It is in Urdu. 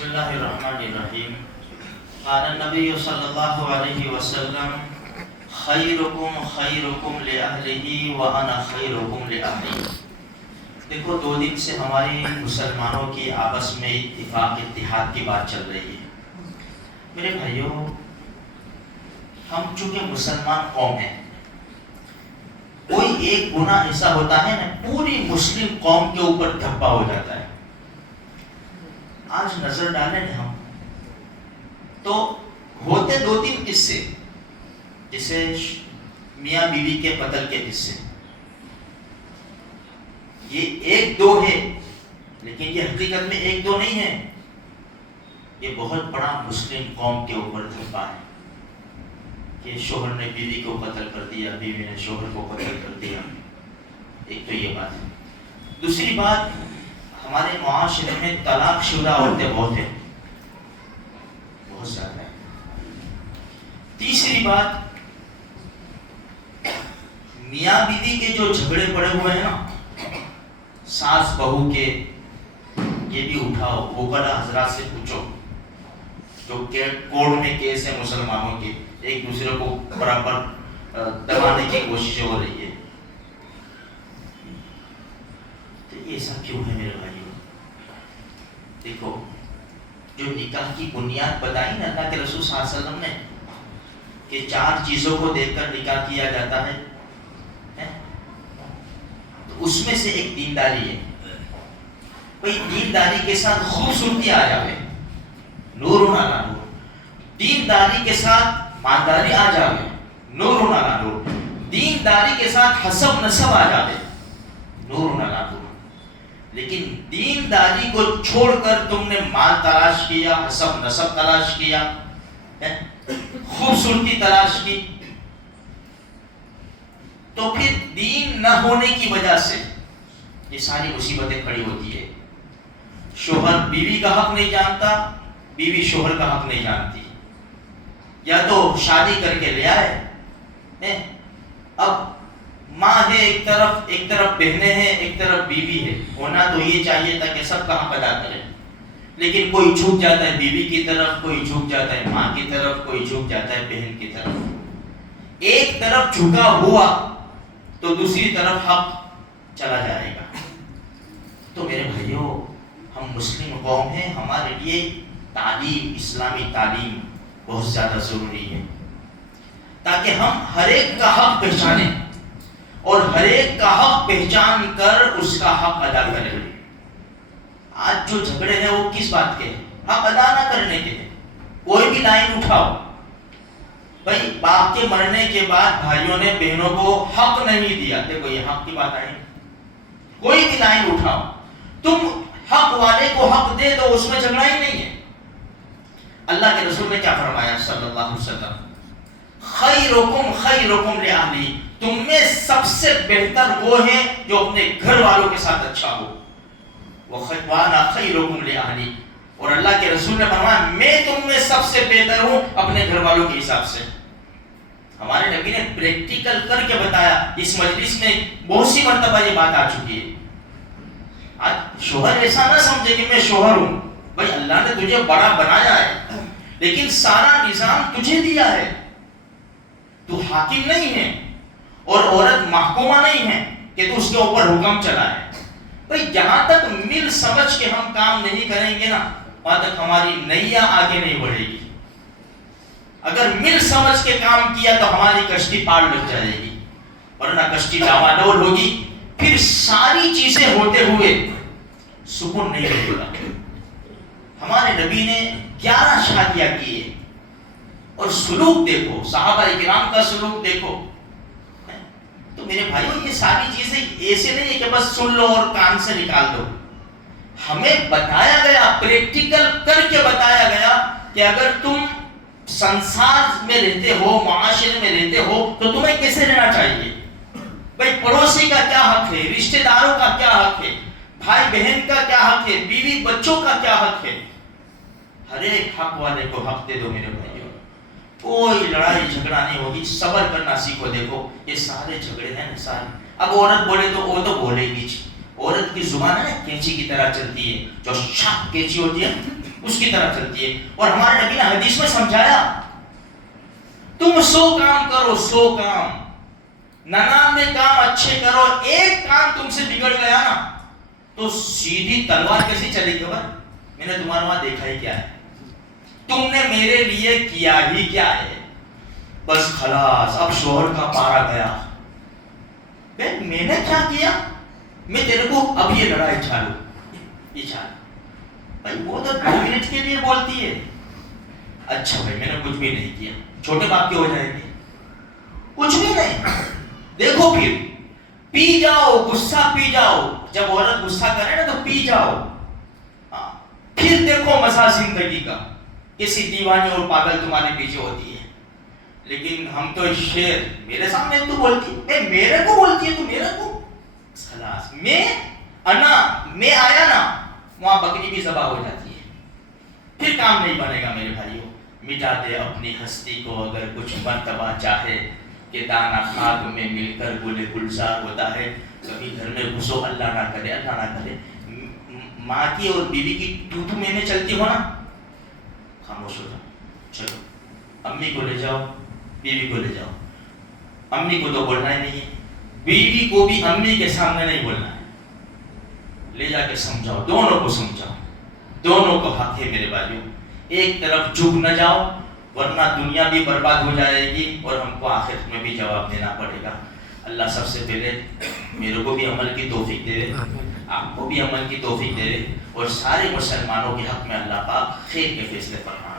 بسم اللہ الرحمن الرحیم. قال النبی صلی اللہ علیہ وسلم خیرکم خیرکم لأہلہ وانا خیرکم لأہلی. دیکھو 2 دن سے ہماری مسلمانوں کی آپس میں اتحاد کی بات چل رہی ہے. میرے بھائیوں، ہم چونکہ مسلمان قوم ہیں، کوئی ایک گناہ ایسا ہوتا ہے نا پوری مسلم قوم کے اوپر دھبا ہو جاتا ہے. آج نظر ڈالیں نا ہم تو ہوتے 2-3 قصے، جیسے میاں بیوی کے قتل کے قصے. یہ 1-2 ہے، لیکن یہ حقیقت میں 1-2 نہیں ہے. یہ بہت بڑا مسلم قوم کے اوپر دھبا ہے کہ شوہر نے بیوی کو قتل کر دیا، بیوی نے شوہر کو قتل کر دیا. ایک تو یہ بات ہے. دوسری بات، ہمارے معاشرے میں طلاق شدہ عورتیں بہت ہیں، بہت زیادہ ہیں. تیسری بات، میاں بیوی کے جو جھگڑے پڑے ہوئے ہیں نا، ساس بہو کے، یہ بھی اٹھاؤ، وکلا حضرات سے پوچھو جو کورٹ میں کیس ہے مسلمانوں کے، ایک دوسرے کو برابر دبانے کی کوشش ہو رہی ہے. تو یہ سب کیوں ہے میرے بھائیوں؟ دیکھو، جو نکاح کی بنیاد بتائی نا اللہ کے رسول صلی اللہ علیہ وسلم نے کہ 4 چیزوں کو دیکھ کر نکاح کیا جاتا ہے، تو اس میں سے ایک دینداری ہے. بھئی دینداری کے ساتھ خوبصورتی آ جاوے، نور علی نور. دینداری کے ساتھ مالداری آ جاوے، نور علی نور. دینداری کے ساتھ حسب نسب آ جاوے، نور علی نور. لیکن دینداری کو چھوڑ کر تم نے مال تلاش کیا، حسب نسب تلاش کیا، خوبصورتی تلاش کی، تو پھر دین نہ ہونے کی وجہ سے یہ ساری مصیبتیں کھڑی ہوتی ہے. شوہر بیوی کا حق نہیں جانتا، بیوی شوہر کا حق نہیں جانتی. یا تو شادی کر کے لے آئے، اب ماں ہے ایک طرف بہنیں ہیں، ایک طرف بیوی ہے. ہونا تو یہ چاہیے تھا کہ سب کا حق ادا کریں، لیکن کوئی جھک جاتا ہے بیوی کی طرف، کوئی جھک جاتا ہے ماں کی طرف، کوئی جھک جاتا ہے بہن کی طرف. ایک طرف جھکا ہوا تو دوسری طرف حق چلا جائے گا. تو میرے بھائیوں، ہم مسلم قوم ہیں، ہمارے لیے تعلیم، اسلامی تعلیم بہت زیادہ ضروری ہے، تاکہ ہم ہر ایک کا حق پہچانیں اور ہر ایک کا حق پہچان کر اس کا حق ادا کریں. آج جو جھگڑے ہیں وہ کس بات کے ہیں؟ حق ادا نہ کرنے کے ہیں. کوئی بھی لائن اٹھاؤ، بھائی باپ کے مرنے کے بعد بھائیوں نے بہنوں کو حق نہیں دیا، دیکھو یہ حق کی بات آئی. کوئی بھی لائن اٹھاؤ، تم حق والے کو حق دے دو، اس میں جھگڑا ہی نہیں ہے. اللہ کے رسول نے کیا فرمایا صلی اللہ علیہ وسلم؟ خیرکم خیرکم لأہلی. تم میں سب سے بہتر وہ ہے جو اپنے گھر والوں کے ساتھ اچھا ہو. وَأَنَا خَيْرُكُمْ لِأَهْلِي. اور اللہ کے رسول نے فرمایا میں تم میں سب سے بہتر ہوں اپنے گھر والوں کے حساب سے. ہمارے نبی نے پریکٹیکل کر کے بتایا. اس مجلس میں بہت سی مرتبہ یہ بات آ چکی ہے. آج شوہر ایسا نہ سمجھے کہ میں شوہر ہوں. بھائی اللہ نے تجھے بڑا بنایا ہے، لیکن سارا نظام تجھے دیا ہے. تو حاکم نہیں ہے اور عورت محکومہ نہیں ہے کہ تو اس کے اوپر حکم چلائے. بھئی جہاں تک مل سمجھ کے ہم کام نہیں کریں گے نا، وہاں تک ہماری نیا آگے نہیں بڑھے گی. اگر مل سمجھ کے کام کیا تو ہماری کشتی پار لگ جائے گی، ورنہ کشتی ڈاواڈول ہوگی. پھر ساری چیزیں ہوتے ہوئے سکون نہیں رہے گا. ہمارے نبی نے 11 شادیاں کی ہے، اور سلوک دیکھو، صحابہ کرام کا سلوک دیکھو. تو میرے بھائیوں، یہ ساری چیزیں ایسے نہیں ہے کہ بس سن لو اور کان سے نکال دو. ہمیں بتایا گیا، پریکٹیکل کر کے بتایا گیا کہ اگر تم سنسار میں رہتے ہو، معاشرے میں رہتے ہو، تو تمہیں کیسے رہنا چاہیے. بھائی پڑوسی کا کیا حق ہے، رشتہ داروں کا کیا حق ہے، بھائی بہن کا کیا حق ہے، بیوی بچوں کا کیا حق ہے. ہر ایک حق والے کو حق دے دو میرے بھائیوں. کوئی لڑائی جھگڑا نہیں ہوگی. صبر کرنا سیکھو. دیکھو یہ سارے جھگڑے ہیں نا سارے. اب عورت بولے تو وہ تو بولے گی. عورت کی زبان ہے نا کینچی کی طرح چلتی ہے، جو شارپ کینچی ہوتی ہے اس کی طرح چلتی ہے. اور ہمارے نبی نے حدیث میں سمجھایا تم 100 کام کرو, 100 کام, 99 کام اچھے کرو, ایک کام تم سے بگڑ گیا نا تو سیدھی تلوار کیسے چلے گی؟ خبر میں نے تمہارے وہاں دیکھا ہی کیا ہے, تم نے میرے لیے کیا ہی کیا ہے, بس خلاص اب شوہر کا پارا گیا. میں نے کیا کیا؟ میں تیرے کو اب یہ لڑائی چھاڑوں, یہ چھاڑ بھائی, وہ تو 2 منٹ کے لیے بولتی ہے. اچھا بھائی میں نے کچھ بھی نہیں کیا, چھوٹے باپ کے ہو جائیں گے, کچھ بھی نہیں. دیکھو پھر پی جاؤ, غصہ پی جاؤ, جب عورت غصہ کرے نا تو پی جاؤ, پھر دیکھو مزہ زندگی کا, کسی دیوانی اور پاگل تمہارے پیچھے ہوتی ہے. لیکن ہم تو شیر, میرے سامنے تو بولتی ہے, میرے کو بولتی ہے تو میرے کو خلاص, میں آیا نا وہاں بکری بھی ذبح ہو جاتی ہے. پھر کام نہیں بنے گا میرے بھائیوں. مٹا دے اپنی ہستی کو اگر کچھ مرتبہ چاہے, کہ دانا خاک میں مل کر گل گلزار ہوتا ہے. کبھی گھر میں گھسو, اللہ نہ کرے, اللہ نہ کرے. ماں کی اور بیوی کی تو میں چلتی ہو نا, خاموش ہو جاؤ. چلو امی کو لے جاؤ, بیوی کو لے جاؤ. امی کو تو بولنا ہی نہیں ہے, بیوی کو بھی امی کے سامنے نہیں بولنا ہے. لے جا کے سمجھاؤ, دونوں کو سمجھاؤ, دونوں کو حق ہے میرے بھائیوں. ایک طرف جھک نہ جاؤ ورنہ دنیا بھی برباد ہو جائے گی اور ہم کو آخرت میں بھی جواب دینا پڑے گا. اللہ سب سے پہلے میرے کو بھی عمل کی توفیق دے, آپ کو بھی عمل کی توفیق دے, اور سارے مسلمانوں کے حق میں اللہ پاک خیر کے فیصلے فرمائے.